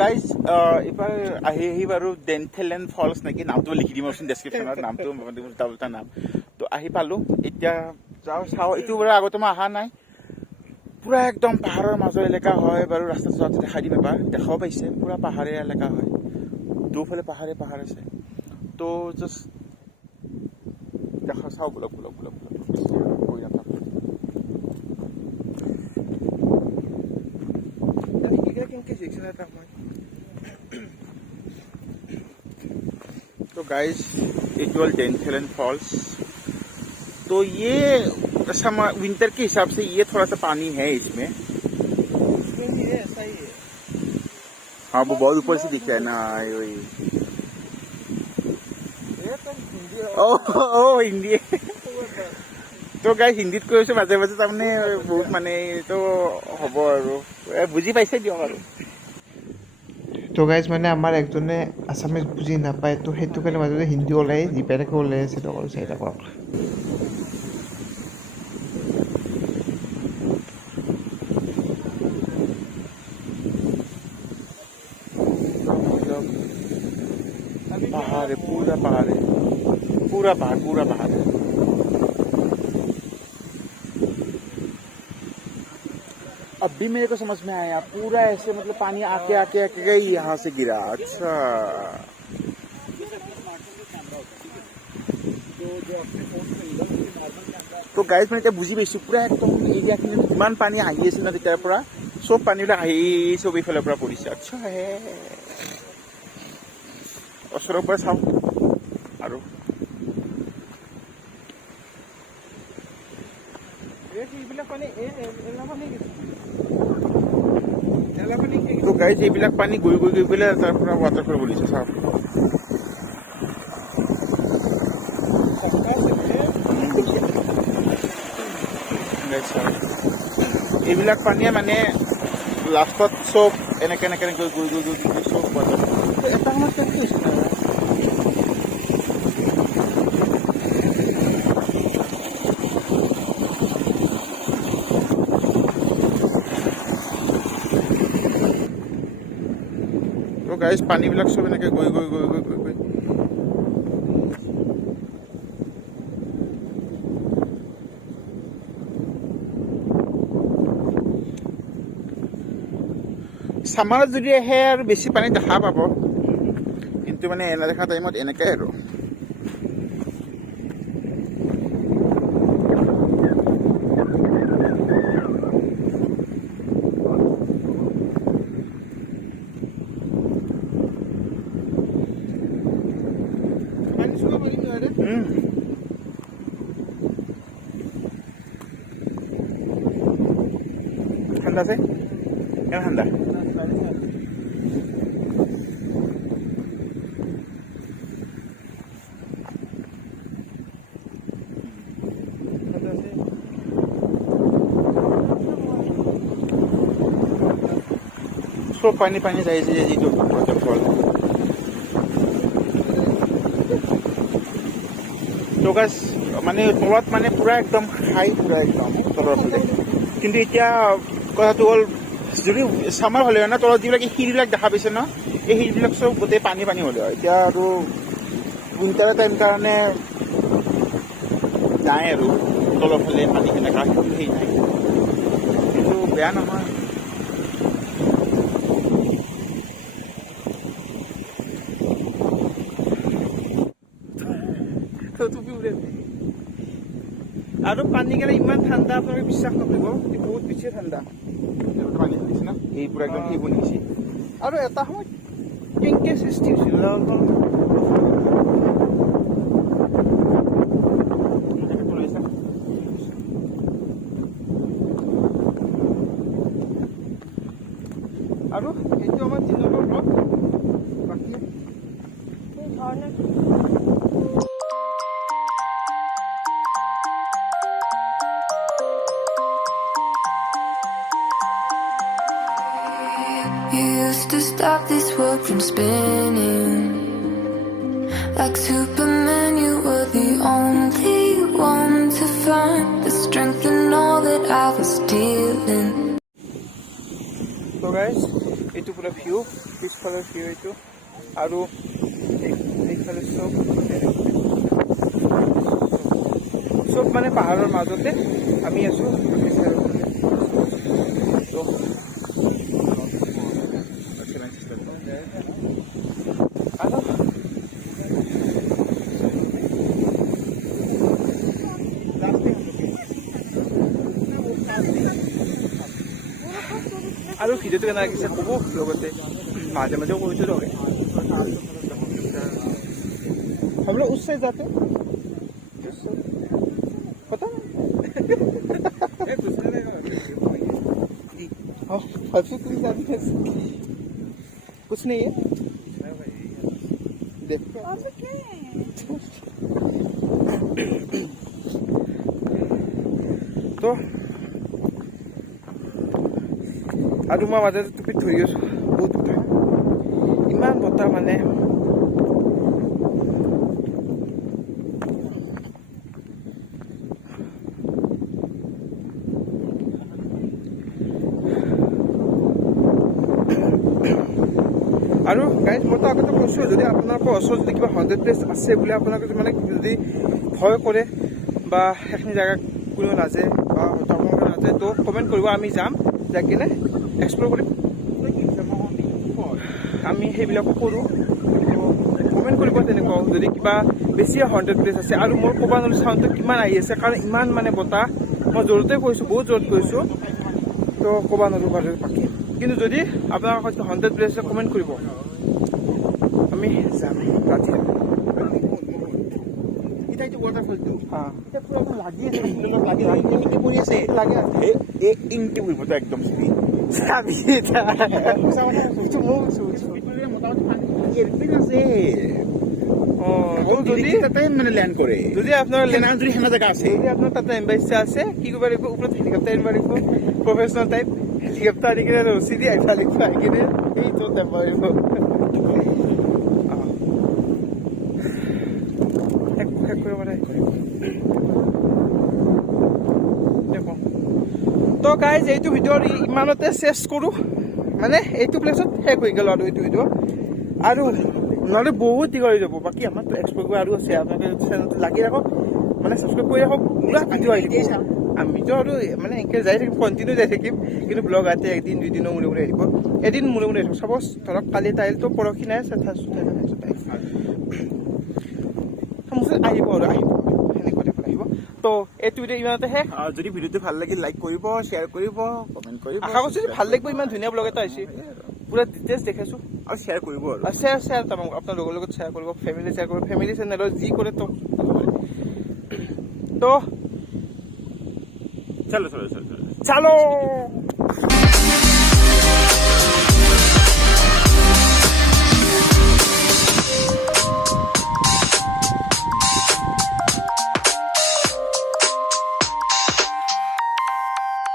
Guys এবাৰ আহি বাৰু ডেন্থেলেণ্ড ফলছ নেকি নামটো লিখি দিমচোন ডেছক্ৰিপশ্যনত নামটো উল্টা উল্টা নাম তো আহি পালোঁ এতিয়া যাওঁ চাওঁ এইটো বাৰু আগতে মই অহা নাই পুৰা একদম পাহাৰৰ মাজৰ এলেকা হয় বাৰু ৰাস্তাটো যোৱাটো দেখাই দিম এবাৰ দেখাও পাইছে পুৰা পাহাৰীয়া এলেকা হয় দুফালে পাহাৰ আছে তো জাষ্ট দেখা চাওঁ বোলক কৈ নাথাকোঁ तो गाइस इट वाज डेंथेलेंड फॉल्स तो ये समर विंटर के हिसाब से ये थोड़ा सा पानी है इसमें भी है ऐसा ही है हाँ वो बहुत ऊपर से दिख रहा है ना वही ओ हिंदी তো গাই হিন্দীত কৈ আছো মাজে মাজে তাৰমানে বহুত মানে এইটো হ'ব আৰু বুজি পাইছে দিয়ক আৰু তো গাইজ মানে আমাৰ একজনে আছামিজ বুজি নাপায় তো সেইটো কাৰণে মাজতে হিন্দী ওলাই জিপেটাকে ওলাই আছে তো চাই থাকক पहाड़ है पूरा पहाड़ है अब भी मेरे को समझ में आया पूरा ऐसे मतलब पानी आके गई यहाँ से गिरा अच्छा তো গাইজ মানে এতিয়া বুজি পাইছোঁ পুৰা একদম এৰিয়াখিনিত যিমান পানী আহি আছিল ন তেতিয়াৰ পৰা চব পানীবিলাক আহি চব এইফালৰ পৰা পৰিছে আচ্ছা হে ওচৰৰ পৰা চাওঁ আৰু তো গাইজ এইবিলাক পানী গৈ পেলাই তাৰ পৰা ৱাটাৰফল বনিছে চাওক এইবিলাক পানীয়ে মানে লাষ্টত চব এনেকে গৈ চব ৱাটাৰফল এটা সময়ত কেনেকৈ হৈছে তো গাইজ পানীবিলাক চব এনেকে গৈ সামাৰত যদি আহে আৰু বেছি পানী দেখা পাব কিন্তু মানে নেদেখা টাইমত এনেকৈ আৰু ঠাণ্ডা আছে কেন ঠাণ্ডা সব পানী যাইছে যিটো ৱাটাৰফল তো গাছ মানে তলত মানে পুৰা একদম খাই পুৰা একদম তলৰ ফালে কিন্তু এতিয়া কথাটো হ'ল যদি চামাৰ হ'লে হয় ন তলত যিবিলাক এই শিলবিলাক দেখা পাইছে ন এই শিলবিলাক চব গোটেই পানী হ'লে হয় এতিয়া আৰু উইণ্টাৰৰ টাইম কাৰণে নাই আৰু তলৰ ফালে পানী সেনেকা সেই নাই কিন্তু বেয়া নহয় আৰু পানী কেনে ইমান ঠাণ্ডা আপোনালোকে বিশ্বাস নকৰিব বহুত বেছি ঠাণ্ডা পানী দিছে না এই পুৰা একদম সেই বনিছে আৰু এটা সময়ত কেনেকৈ সৃষ্টি হৈছিল আৰু এইটো আমাৰ দিনৰ বাকী You used to stop this world from spinning. Like Superman, you were the only one to find the strength in all that I was dealing. তো গাইজ এইটো পুৰা ভিউ, পিছফালৰ ভিউ এইটো, আৰু এইফালে চব মানে পাহাৰৰ মাজতে আমি আছোঁ। আৰু ভিডিঅ'টো কেনে লাগিছে ক'ব, লগতে মাজে মাজে কৈছোঁ দৰে हम लोग उससे जाते पता नहीं कुछ नहीं है देखते तो আৰু মই মাজতে টুপিত ধৰি আছোঁ, বহুত বতাহ, ইমান বতাহ মানে আৰু গাইজ মইতো আগতে কৈছোঁ, যদি আপোনালোকৰ ওচৰত যদি কিবা হণ্ড্ৰেড প্লেচ আছে বুলি আপোনালোকে মানে যদি ভয় কৰে বা সেইখিনি জেগা কোনেও নাযায় বা আপোনালোকে নাযায়, তো কমেণ্ট কৰিব, আমি যাম, যাই কিনে এক্সপ্ল'ৰ কৰিম, আমি সেইবিলাকো কৰোঁ। কমেণ্ট কৰিব তেনেকুৱাও যদি কিবা বেছি হণ্ড্ৰেড প্লেচ আছে। আৰু মোৰ ক'ব নোৱাৰো চাউণ্ডটো কিমান আহি আছে, কাৰণ ইমান মানে বতাহ, মই জোৰতে কৈছোঁ, বহুত জোৰত কৈছোঁ, তো ক'ব নোৱাৰো বাৰু বাকী। কিন্তু যদি আপোনালোকৰ হণ্ড্ৰেড প্লেচ আছে কমেণ্ট কৰিব, আমি যাম ৰাতি। একদম মানে লেণ্ড কৰে, যদি আপোনাৰ যদি সেনা জেগা আছে, যদি আপোনাৰ তাতে আনিব ইচ্ছা আছে, কি কৰিব লাগিব, ওপৰত হেলিকপ্টাৰ আনিব লাগিব, প্ৰফেচনেল টাইপ হেলিকপ্টাৰ আনি কিনে ৰছী দি আহিব লাগিব, আহি কিনে সেইটো টাইপ পাৰিব। শেষ কৰিব পাৰে। তো গাইজ এইটো ভিডিঅ'ৰ ইমানতে চেছ কৰোঁ, মানে এইটো প্লেচত শেষ হৈ গ'ল আৰু এইটো ভিডিঅ', আৰু নহ'লে বহুত দীঘল হৈ যাব। বাকী আমাৰতো এক্সপ্ল'ৰ কৰা আৰু আছে, আপোনালোকে চেনেলটো লাগি ৰাখক, মানে ছাবস্ক্ৰাইব কৰি ৰাখক, পুৰা ভিডিঅ' আহি থাকিব। আমিতো আৰু মানে এনেকৈ যাই থাকিম, কণ্টিনিউ যাই থাকিম, কিন্তু ব্লগ আতে একদিন দুদিনৰ মূৰে মূৰে আহিব, এদিন মূৰে মূৰে আহিব। চাপ'জ ধৰক কালি তাইলটো পৰহি নাই, আহিব আৰু আহিব, সেনেকুৱা টাইপত আহিব। তো এইটো ভিডিঅ' ইমানতে শেষ। যদি ভিডিঅ'টো ভাল লাগিল লাইক কৰিব, শ্বেয়াৰ কৰিব, কমেণ্ট কৰিব, আশা কৰিছোঁ যে ভাল লাগিব, ইমান ধুনীয়া ব্লগ এটা আহিছে, পুৰা ডিটেইলছ দেখাইছোঁ। আৰু শ্বেয়াৰ কৰিব আৰু শ্বেয়াৰ তামাম আপোনাৰ লগৰ লগত শ্বেয়াৰ কৰিব, ফেমিলি শ্বেয়াৰ কৰিব, ফেমিলি চেনেলত যি কৰে তো চলো